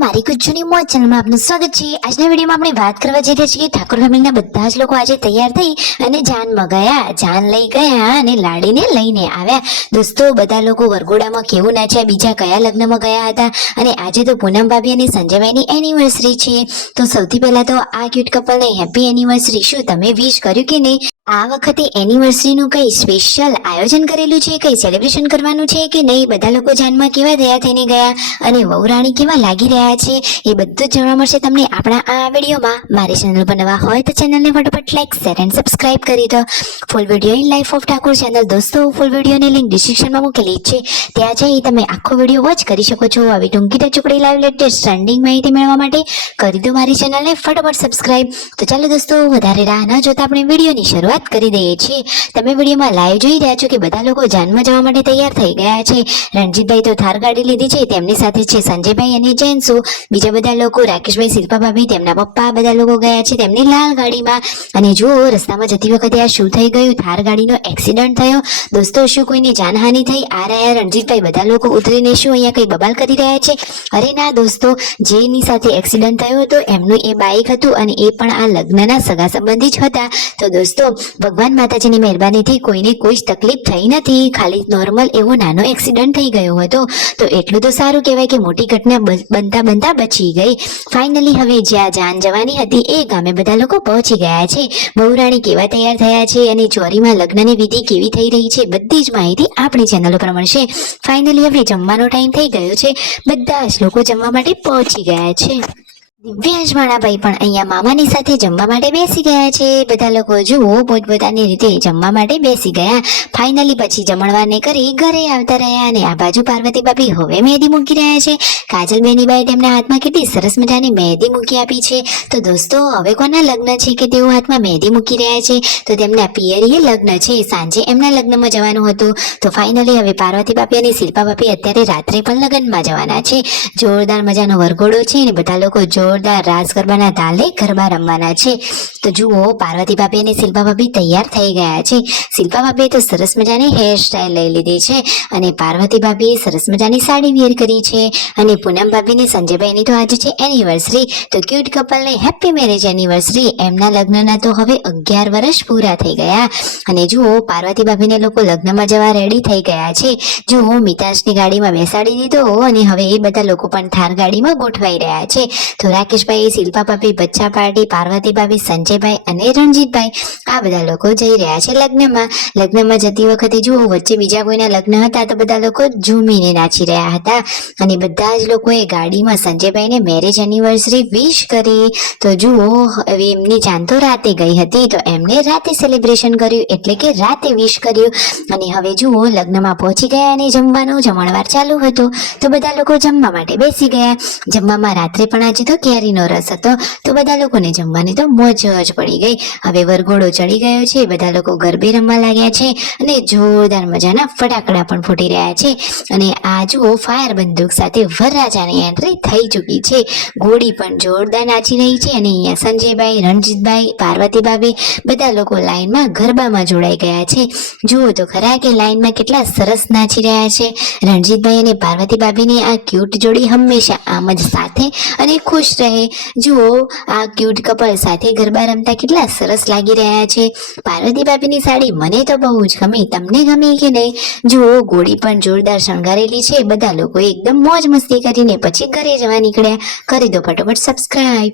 મારી ગુજ્જુની મોજ ચેનલમાં આપનું સ્વાગત છે। આજના વિડીયોમાં આપણે વાત કરવા જઈ રહ્યા છીએ ઠાકોર ફેમિલીના બધા જ લોકો આજે તૈયાર થઈ અને જાનમાં ગયા, જાન લઈ ગયા અને લાડીને લઈને આવ્યા। દોસ્તો બધા લોકો વરઘોડામાં કેવું નાચ્યા, બીજા કયા લગ્નમાં ગયા હતા અને આજે તો પૂનમ ભાભી અને સંજયભાઈની એનિવર્સરી છે। તો સૌથી પહેલા તો આ ક્યુટ કપલને હેપી એનિવર્સરી। શું તમે વિશ કર્યું કે નહીં? આ વખતે એનિવર્સરીનું કઈ સ્પેશિયલ આયોજન કરેલું છે, કઈ સેલિબ્રેશન કરવાનું છે કે નહીં? બધા લોકો જાનમાં કેવા તૈયાર થઈને ગયા અને વહુરાણી કેવા લાગી રહ્યા છે એ બધું જ જાણવા મળશે તમને આપણા આ વિડીયોમાં। મારી ચેનલ પર નવા હોય તો ચેનલને ફટાફટ લાઈક, શેર એન્ડ સબસ્ક્રાઇબ કરી દો। Full video in life of Thakor channel દોસ્તો, ફૂલ વિડીયોની લિંક ડિસ્ક્રિપ્શનમાં મૂકેલી છે, ત્યાં જઈ તમે આખો વિડીયો વોચ કરી શકો છો। આવી ટૂંકી ટચુકડી લાઈવ લેટેસ્ટ ટ્રેન્ડિંગ માહિતી મેળવવા માટે કરી દો મારી ચેનલને ફટાફટ સબસ્ક્રાઇબ। તો ચાલો દોસ્તો, વધારે રાહ ન જોતા આપણે વિડીયોની શરૂઆત કરી દઈએ છીએ। તમે વિડીયોમાં લાઈવ જોઈ રહ્યા છો કે બધા લોકો જાનમાં જવા માટે તૈયાર થઈ ગયા છે। રણજીતભાઈ તો થાર ગાડી લીધી છે, તેમની સાથે છે સંજયભાઈ અને જેન્સુ। બીજા બધા લોકો રાકેશભાઈ, શિલ્પા ભાભી, તેમના પપ્પા બધા લોકો ગયા છે તેમની લાલ ગાડીમાં। અને જુઓ, રસ્તામાં જતી વખતે આ શું થઈ ગયું? થાર ગાડીનો એક્સિડન્ટ થયો। દોસ્તો, શું કોઈની જાનહાનિ થઈ? આ રહ્યા રણજીતભાઈ, બધા લોકો ઉતરીને શું અહીંયા કઈ બબાલ કરી રહ્યા છે? અરે ના દોસ્તો, જેની સાથે એક્સિડન્ટ થયો હતો એમનું એ બાઈક હતું અને એ પણ આ લગ્નના સગા સંબંધી જ હતા। તો દોસ્તો, ભગવાન માતાજીની મહેરબાનીથી કોઈને કોઈ જ તકલીફ થઈ નથી, ખાલી નોર્મલ એવો નાનો એક્સિડન્ટ થઈ ગયો હતો। તો એટલું તો સારું કહેવાય કે મોટી ઘટના બનતા બનતા બચી ગઈ। ફાઇનલી હવે જ્યાં જાન જવાની હતી એ ગામે બધા લોકો પહોંચી ગયા છે। વહુરાણી કેવા તૈયાર થયા છે અને ચોરીમાં લગ્નની વિધિ કેવી થઈ રહી છે બધી જ માહિતી આપણી ચેનલ પર મળશે। ફાઇનલી હવે જમવાનો ટાઈમ થઈ ગયો છે, બધા જ લોકો જમવા માટે પહોંચી ગયા છે। દિવ્યાંશ માણાભાઈ પણ અહીંયા મામાની સાથે જમવા માટે બેસી ગયા છે। બધા લોકો જુઓ પોતપોતાની રીતે જમવા માટે બેસી ગયા। ફાઇનલી પછી જમણવારને કરી ઘરે આવતા રહ્યા અને આ બાજુ પાર્વતી ભાભી હવે મહેંદી મૂકી રહ્યા છે। કાજલબેની બાઈ તેમના હાથમાં કેટલી સરસ મજાની મહેંદી મૂકી આપી છે। તો દોસ્તો, હવે કોના લગ્ન છે કે તેઓ હાથમાં મહેંદી મૂકી રહ્યા છે? તો તેમના પિયરીએ લગ્ન છે, સાંજે એમના લગ્નમાં જવાનું હતું। તો ફાઇનલી હવે પાર્વતી ભાભી અને શિલ્પા ભાભી અત્યારે રાત્રે પણ લગ્નમાં જવાના છે। જોરદાર મજાનો વરઘોડો છે અને બધા લોકો જોરદાર રાસ ગરબાના તાલે ગરબા રમવાના છે। તો જુઓ, પાર્વતી ભાભી અને શિલ્પા ભાભી તૈયાર થઈ ગયા છે। શિલ્પા ભાભીએ તો સરસ મજાની હેર સ્ટાઈલ લઈ લીધી છે અને પાર્વતી ભાભીએ સરસ મજાની સાડી વેર કરી છે। અને પૂનમ ભાભીને સંજયભાઈની તો આજે છે એનિવર્સરી। તો ક્યુટ કપલને હેપી મેરેજ એનિવર્સરી। એમના લગ્નના તો હવે 11 વર્ષ પૂરા થઈ ગયા। અને જુઓ, પાર્વતી ભાભીને લોકો લગ્નમાં જવા રેડી થઈ ગયા છે। જુઓ, મિતાશની ગાડીમાં બેસાડી દીધો અને હવે એ બધા લોકો પણ થાર ગાડીમાં ગોઠવાઈ રહ્યા છે। તો રાકેશભાઈ, શિલ્પા ભાભી, બચ્ચા પાર્ટી, પાર્વતી ભાભી, સંજયભાઈ અને રણજીતભાઈ આ બધા લોકો જઈ રહ્યા છે લગ્નમાં। લગ્નમાં જતી વખતે જુઓ, વચ્ચે બીજા કોઈના લગ્ન હતા તો બધા લોકો ઝૂમીને નાચી રહ્યા હતા અને બધા જ લોકોએ ગાડીમાં સંજયભાઈને મેરેજ એનિવર્સરી વિશ કરી। તો જુઓ, હવે એમની જાન તો રાતે ગઈ હતી તો એમને રાતે સેલિબ્રેશન કર્યું, એટલે કે રાતે વિશ કર્યું। અને હવે જુઓ, લગ્નમાં પહોંચી ગયા અને જમવાનું જમણવાર ચાલુ હતું તો બધા લોકો જમવા માટે બેસી ગયા। જમવામાં રાત્રે પણ આજે તો કેરીનો રસ હતો તો બધા લોકોને જમવાની તો મોજ જ પડી ગઈ। હવે વરઘોડો ચડી ગયો છે, બધા લોકો ગરબે રમવા લાગ્યા છે અને જોરદાર મજાના ફટાકડા પણ ફૂટી રહ્યા છે। અને આ જુઓ, ફાયર બંદૂક સાથે વરરાજાની એન્ટ્રી થઈ ચૂકી છે। ઘોડી પણ જોરદાર નાચી રહી છે અને અહીંયા સંજયભાઈ, રણજીતભાઈ, પાર્વતી ભાભી બધા લોકો લાઈનમાં ગરબામાં જોડાઈ ગયા છે। જુઓ તો ખરા કે લાઈનમાં કેટલા સરસ નાચી રહ્યા છે। રણજીતભાઈ અને પાર્વતી ભાભીની આ ક્યુટ જોડી હંમેશા આમ જ સાથે અને ખુશ રહે। જુઓ, આ ક્યુટ કપલ સાથે ગરબા રમતા કેટલા સરસ લાગી રહ્યા છે। પાર્વતી ભાભીની સાડી મને તો બહુ જ ગમી, તમને ગમી કે નહીં? જુઓ, ઘોડી પણ જોરદાર શણગારેલી છે। બધા લોકો એકદમ મોજ મસ્તી કરીને પછી ઘરે જવા નીકળ્યા। કરી દો ફટાફટ સબસ્ક્રાઇબ।